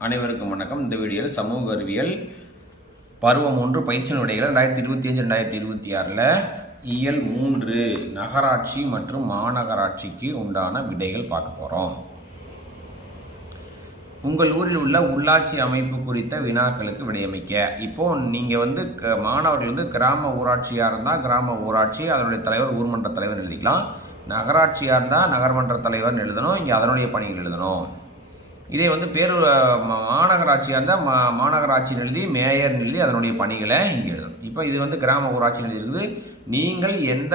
அனைவருக்கும் வணக்கம். இந்த வீடியோவில் சமூக அறிவியல் பருவம் ஒன்று பயிற்சி நுடைகள் ரெண்டாயிரத்தி இருபத்தி அஞ்சு ரெண்டாயிரத்தி இருபத்தி ஆறில் இயல் மூன்று நகராட்சி மற்றும் மாநகராட்சிக்கு உண்டான விடைகள் பார்க்க போகிறோம் உங்கள் ஊரில் உள்ள உள்ளாட்சி அமைப்பு குறித்த வினாக்களுக்கு விடையமைக்க. இப்போது நீங்கள் வந்து க- மாணவர்கள் வந்து கிராம ஊராட்சியாக இருந்தால் கிராம ஊராட்சி அதனுடைய தலைவர் ஊர்மன்ற தலைவர் எழுதிக்கலாம். நகராட்சியாக இருந்தால் நகர்மன்ற தலைவர்னு எழுதணும். இங்கே அதனுடைய பணிகள் எழுதணும். இதே வந்து பேரூர் மாநகராட்சியாக இருந்தால் மா மாநகராட்சின்னு எழுதி மேயர்னு எழுதி அதனுடைய பணிகளை இங்கே எழுதணும். இப்போ இது வந்து கிராம ஊராட்சி எழுதி இருக்குது நீங்கள் எந்த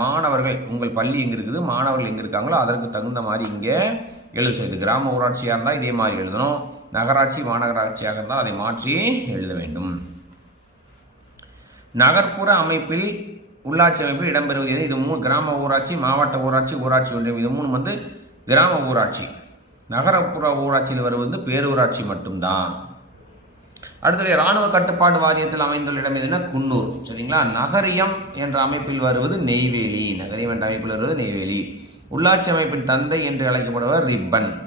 மாணவர்கள் உங்கள் பள்ளி எங்கே இருக்குது மாணவர்கள் எங்கே இருக்காங்களோ அதற்கு தகுந்த மாதிரி இங்கே எழுத சொல்லுது கிராம ஊராட்சியாக இருந்தால் இதே மாதிரி எழுதணும். நகராட்சி மாநகராட்சியாக இருந்தால் அதை மாற்றி எழுத வேண்டும். நகர்ப்புற அமைப்பில் உள்ளாட்சி அமைப்பில் இடம்பெறுவது இது மூணு கிராம ஊராட்சி மாவட்ட ஊராட்சி ஊராட்சி ஒன்றியம். இது மூணு வந்து கிராம ஊராட்சி. நகரப்புற ஊராட்சியில் வருவது பேரூராட்சி மட்டும்தான். அடுத்தது இராணுவ கட்டுப்பாடு வாரியத்தில் அமைந்துள்ள இடம் எதுனா குன்னூர். சரிங்களா? நகரியம் என்ற அமைப்பில் வருவது நெய்வேலி. நகரியம் என்ற அமைப்பில் வருவது நெய்வேலி. உள்ளாட்சி அமைப்பின் தந்தை என்று அழைக்கப்படுவர் ரிப்பன்.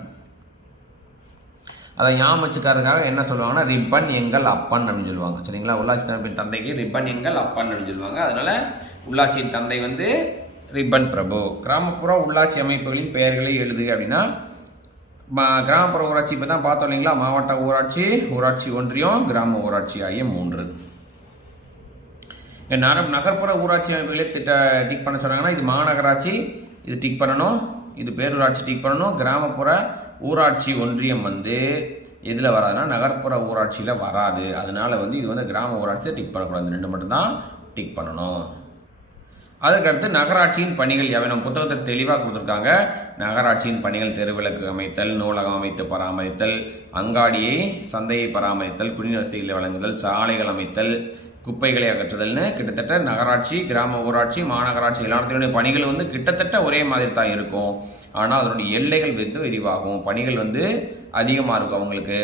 அதை ஞாபகம் என்ன சொல்லுவாங்கன்னா ரிப்பன் எங்கள் அப்பன் அப்படின்னு சொல்லுவாங்க. சரிங்களா? உள்ளாட்சி அமைப்பின் தந்தைக்கு ரிப்பன் எங்கள் அப்பன் அப்படின்னு சொல்லுவாங்க. அதனால உள்ளாட்சியின் தந்தை வந்து ரிப்பன் பிரபு. கிராமப்புற உள்ளாட்சி அமைப்புகளின் பெயர்களை எழுதுக அப்படின்னா கிராமப்புற ஊராட்சி இப்போ தான் பார்த்தோம் இல்லைங்களா? மாவட்ட ஊராட்சி ஊராட்சி ஒன்றியம் கிராம ஊராட்சி ஆகிய மூன்று. இங்க நர நகர்ப்புற ஊராட்சி அமைப்புகளே திட்ட டிக் பண்ண சொன்னாங்கன்னா இது மாநகராட்சி இது டிக் பண்ணணும். இது பேரூராட்சி டிக் பண்ணணும். கிராமப்புற ஊராட்சி ஒன்றியம் வந்து எதில் வராதுன்னா நகர்ப்புற ஊராட்சியில் வராது. அதனால் வந்து இது வந்து கிராம ஊராட்சியை டிக் பண்ணக்கூடாது. ரெண்டு மட்டும்தான் டிக் பண்ணணும். அதுக்கடுத்து நகராட்சியின் பணிகள் எவனும் புத்தகத்தில் தெளிவாக கொடுத்துருக்காங்க. நகராட்சியின் பணிகள் தெருவிளக்கு அமைத்தல் நூலகம் அமைத்து பராமரித்தல் அங்காடியை சந்தையை பராமரித்தல் குடிநீர் வசதிகளை வழங்குதல் சாலைகள் அமைத்தல் குப்பைகளை அகற்றுதல்னு கிட்டத்தட்ட நகராட்சி கிராம ஊராட்சி மாநகராட்சி எல்லாத்தினுடைய பணிகள் வந்து கிட்டத்தட்ட ஒரே மாதிரி தான் இருக்கும். ஆனால் அதனுடைய எல்லைகள் வந்து விரிவாகும். பணிகள் வந்து அதிகமாக இருக்கும் அவங்களுக்கு.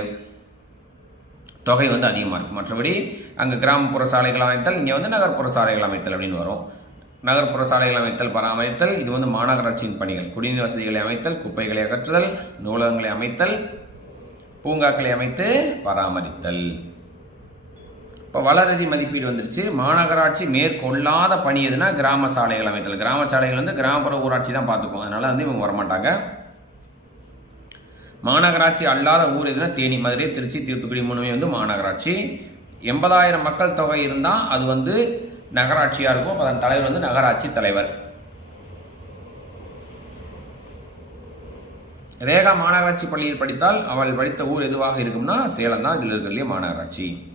தொகை வந்து அதிகமாக இருக்கும். மற்றபடி அங்கே கிராமப்புற சாலைகள் அமைத்தல் இங்கே வந்து நகர்ப்புற சாலைகள் அமைத்தல் அப்படின்னு வரும். நகர்ப்புற சாலைகள் அமைத்தல் பராமரித்தல் இது வந்து மாநகராட்சியின் பணிகள். குடிநீர் வசதிகளை அமைத்தல் குப்பைகளை அகற்றுதல் நூலகங்களை அமைத்தல் பூங்காக்களை அமைத்து பராமரித்தல். இப்போ வளரதி மதிப்பீடு வந்துருச்சு. மாநகராட்சி மேற்கொள்ளாத பணி எதுனா கிராம சாலைகள் அமைத்தல். கிராம சாலைகள் வந்து கிராமப்புற ஊராட்சி தான் பார்த்துக்கும். அதனால் வந்து இவங்க வரமாட்டாங்க. மாநகராட்சி அல்லாத ஊர் எதுனா தேனி மதுரை திருச்சி தூத்துக்குடி மூணுமே வந்து மாநகராட்சி. எண்பதாயிரம் மக்கள் தொகை இருந்தால் அது வந்து நகராட்சியாக இருக்கும். அதன் தலைவர் வந்து நகராட்சி தலைவர். ரேகா மாநகராட்சி பள்ளியில் படித்தால் அவள் படித்த ஊர் எதுவாக இருக்கும்னா சேலம் தான். இதில் இருக்கிறதுலே மாநகராட்சி.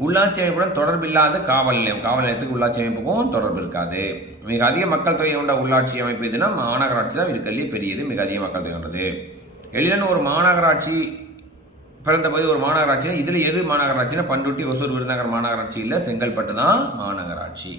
உள்ளாட்சி அமைப்புடன் தொடர்பில்லாத காவல் நிலையம். காவல் நிலையத்துக்கு உள்ளாட்சி அமைப்புக்கும் தொடர்பு இருக்காது. மிக அதிக மக்கள் தொகை கொண்ட உள்ளாட்சி அமைப்பு எதுனா மாநகராட்சி தான். இருக்கிறதுலே பெரியது. மிக அதிக மக்கள் தொகை கொண்டது. எளிதன் ஒரு மாநகராட்சி பிறந்தபோது ஒரு மாநகராட்சி இதில் எது மாநகராட்சினா பண்ருட்டி ஒசூர் விருதுநகர் மாநகராட்சி இல்லை செங்கல்பட்டு தான் மாநகராட்சி.